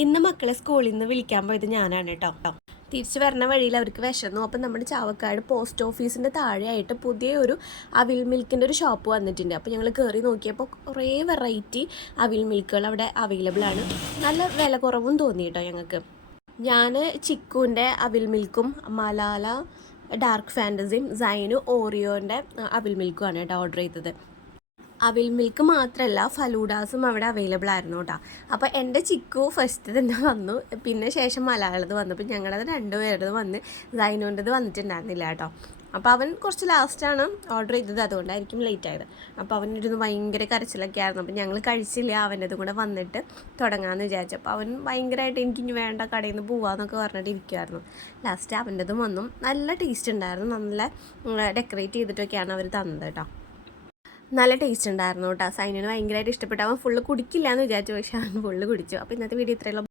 ഇന്ന് മക്കളെ സ്കൂളിൽ നിന്ന് വിളിക്കാൻ പോയത് ഞാനാണ് കേട്ടോ. തിരിച്ചു വരുന്ന വഴിയിൽ അവർക്ക് വിശന്നു. അപ്പം നമ്മുടെ ചാവക്കാട് പോസ്റ്റ് ഓഫീസിന്റെ താഴെയായിട്ട് പുതിയ ഒരു അവിൽ മിൽക്കിന്റെ ഒരു ഷോപ്പ് വന്നിട്ടുണ്ട്. അപ്പോൾ ഞങ്ങൾ കയറി നോക്കിയപ്പോൾ കുറേ വെറൈറ്റി അവിൽ മിൽക്കുകൾ അവിടെ അവൈലബിൾ ആണ്. നല്ല വില കുറവും തോന്നി കേട്ടോ ഞങ്ങൾക്ക്. ഞാൻ ചിക്കുവിന്റെ അവിൽ മിൽക്കും മലാല ഡാർക്ക് ഫാന്റസിയും സൈനു ഓറിയോന്റെ അവിൽ മിൽക്കുമാണ് കേട്ടോ ഓർഡർ ചെയ്തത്. അവിൽ മിൽക്ക് മാത്രമല്ല ഫലൂഡാസും അവിടെ അവൈലബിൾ ആയിരുന്നു കേട്ടോ. അപ്പോൾ എന്റെ ചിക്കു ഫസ്റ്റ് തന്നെ വന്നു. പിന്നെ ശേഷം മലയാളത് വന്നു. അപ്പം ഞങ്ങളത് രണ്ടുപേരത് വന്ന് സൈനോന്റെത് വന്നിട്ടുണ്ടായിരുന്നില്ല കേട്ടോ. അപ്പോൾ അവൻ കുറച്ച് ലാസ്റ്റാണ് ഓർഡർ ചെയ്തത്. അതുകൊണ്ടായിരിക്കും ലേറ്റ് ആയത്. അപ്പോൾ അവനിരുന്ന് ഭയങ്കര കരച്ചിലൊക്കെ ആയിരുന്നു. അപ്പോൾ ഞങ്ങൾ കഴിച്ചില്ല. അവന്റെതും കൂടെ വന്നിട്ട് തുടങ്ങാമെന്ന് വിചാരിച്ചു. അപ്പോൾ അവൻ ഭയങ്കരമായിട്ട് എനിക്ക് ഇനി വേണ്ട കടയിൽ നിന്ന് പോവാന്നൊക്കെ പറഞ്ഞിട്ട് ഇരിക്കുമായിരുന്നു ലാസ്റ്റ് അവന്റെതും വന്നു. നല്ല ടേസ്റ്റ് ഉണ്ടായിരുന്നു. നല്ല ഡെക്കറേറ്റ് ചെയ്തിട്ടൊക്കെയാണ് അവർ തന്നത് കേട്ടോ. നല്ല ടേസ്റ്റ് ഉണ്ടായിരുന്നു കേട്ടോ സൈനിന് ഭയങ്കരമായിട്ട് ഇഷ്ടപ്പെട്ടു. അവൻ ഫുള്ള് കുടിക്കില്ല എന്ന് വിചാരിച്ചു. പക്ഷേ അവൻ ഫുള്ള് കുടിച്ചു. അപ്പോൾ ഇന്നത്തെ വീഡിയോ ഇത്രയുള്ള